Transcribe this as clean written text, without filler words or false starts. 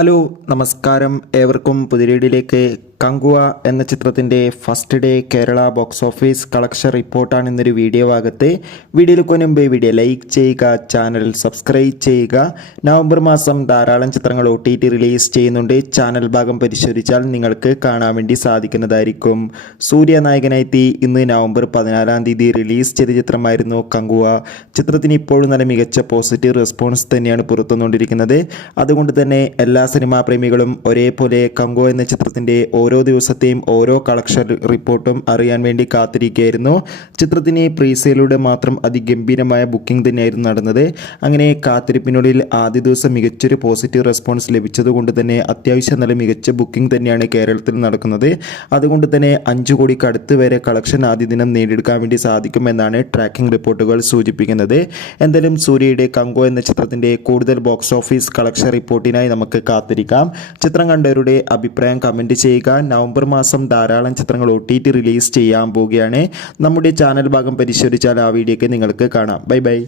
Hello നമസ്കാരം ഏവർക്കും പുതിരീടിലേക്ക് കങ്കുവ എന്ന ചിത്രത്തിൻ്റെ first day Kerala box office collection റിപ്പോർട്ടാണ് ഇന്നൊരു വീഡിയോ ഭാഗത്ത്. വീഡിയോയിൽ മുൻപ് വീഡിയോ ലൈക്ക് ചെയ്യുക, ചാനൽ സബ്സ്ക്രൈബ് ചെയ്യുക. നവംബർ മാസം ധാരാളം ചിത്രങ്ങൾ OTT റിലീസ് ചെയ്യുന്നുണ്ട്. ചാനൽ ഭാഗം പരിശോധിച്ചാൽ നിങ്ങൾക്ക് കാണാൻ വേണ്ടി സാധിക്കുന്നതായിരിക്കും. സൂര്യ നായകനായി ഇന്ന് നവംബർ 14 തീയതി റിലീസ് ചെയ്ത ചിത്രമായിരുന്നു കങ്കുവ. ചിത്രത്തിന് ഇപ്പോഴും നല്ല മികച്ച പോസിറ്റീവ് റെസ്പോൺസ് തന്നെയാണ് പുറത്തുവന്നുകൊണ്ടിരിക്കുന്നത്. അതുകൊണ്ട് തന്നെ എല്ലാ സിനിമാ പ്രേമികളും ഒരേപോലെ കങ്കുവ എന്ന ചിത്രത്തിൻ്റെ ഓരോ ദിവസത്തെയും ഓരോ കളക്ഷൻ റിപ്പോർട്ടും അറിയാൻ വേണ്ടി കാത്തിരിക്കുകയായിരുന്നു. ചിത്രത്തിന് പ്രീസെയിലൂടെ മാത്രം അതിഗംഭീരമായ ബുക്കിംഗ് തന്നെയായിരുന്നു നടന്നത്. അങ്ങനെ കാത്തിരിപ്പിനുള്ളിൽ ആദ്യ ദിവസം മികച്ചൊരു പോസിറ്റീവ് റെസ്പോൺസ് ലഭിച്ചതുകൊണ്ട് തന്നെ അത്യാവശ്യം നല്ല മികച്ച ബുക്കിംഗ് തന്നെയാണ് കേരളത്തിൽ നടക്കുന്നത്. അതുകൊണ്ട് തന്നെ 5 കോടിക്ക് അടുത്ത് വരെ കളക്ഷൻ ആദ്യ ദിനം നേടിയെടുക്കാൻ വേണ്ടി സാധിക്കുമെന്നാണ് ട്രാക്കിംഗ് റിപ്പോർട്ടുകൾ സൂചിപ്പിക്കുന്നത്. എന്തായാലും സൂര്യയുടെ കങ്കുവ എന്ന ചിത്രത്തിൻ്റെ കൂടുതൽ ബോക്സ് ഓഫീസ് കളക്ഷൻ റിപ്പോർട്ടിനായി നമുക്ക് കാത്തിരിക്കാം. ചിത്രം കണ്ടവരുടെ അഭിപ്രായം കമൻറ്റ് ചെയ്യുക. നവംബർ മാസം ധാരാളം ചിത്രങ്ങൾ OTT റിലീസ് ചെയ്യാൻ പോവുകയാണ്. നമ്മുടെ ചാനൽ ഭാഗം പരിശോധിച്ചാൽ ആ വീഡിയോയ്ക്ക് നിങ്ങൾക്ക് കാണാം. Bye bye.